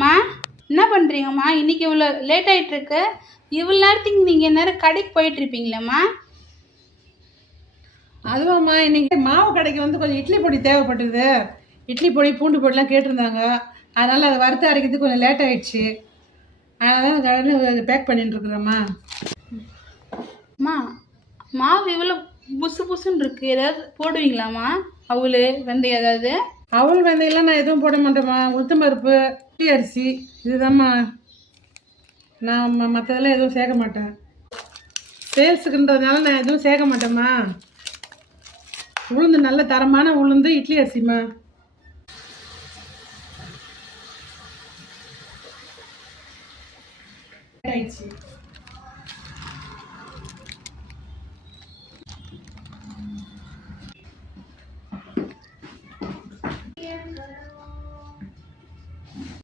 மா, என்ன பண்ணுறீங்கம்மா? இன்றைக்கி இவ்வளோ லேட் ஆகிட்டுருக்கு. இவ்வளோ நேரத்துக்கு நீங்கள் நேரம் கடைக்கு போயிட்டுருப்பீங்களேம்மா? அதுவாம்மா, இன்னைக்கு மாவு கடைக்கு வந்து கொஞ்சம் இட்லி பொடி தேவைப்பட்டது. இட்லி பொடி பூண்டு பொடிலாம் கேட்டிருந்தாங்க. அதனால் அதை வறுத்து அரைக்கிறதுக்கு கொஞ்சம் லேட் ஆகிடுச்சு. அதனால் பேக் பண்ணிட்டு இருக்கிறேம்மா. அம்மா, மாவு இவ்வளோ புசு புசுன்னு இருக்குது. ஏதாவது போடுவீங்களாம்மா? அவள் வெந்தயம் ஏதாவது? அவள் வெந்தயம்லாம் நான் எதுவும் போட மாட்டேம்மா. உளுத்தம் பருப்பு, இட்லி அரிசி இதுதாம்மா. நான் மற்றதெல்லாம் எதுவும் சேர்க்க மாட்டேன். சேல்ஸுக்குன்றதுனால நான் எதுவும் சேர்க்க மாட்டேம்மா. உளுந்து நல்ல தரமான உளுந்து, இட்லி அரிசிம்மா. ஆயிடுச்சு.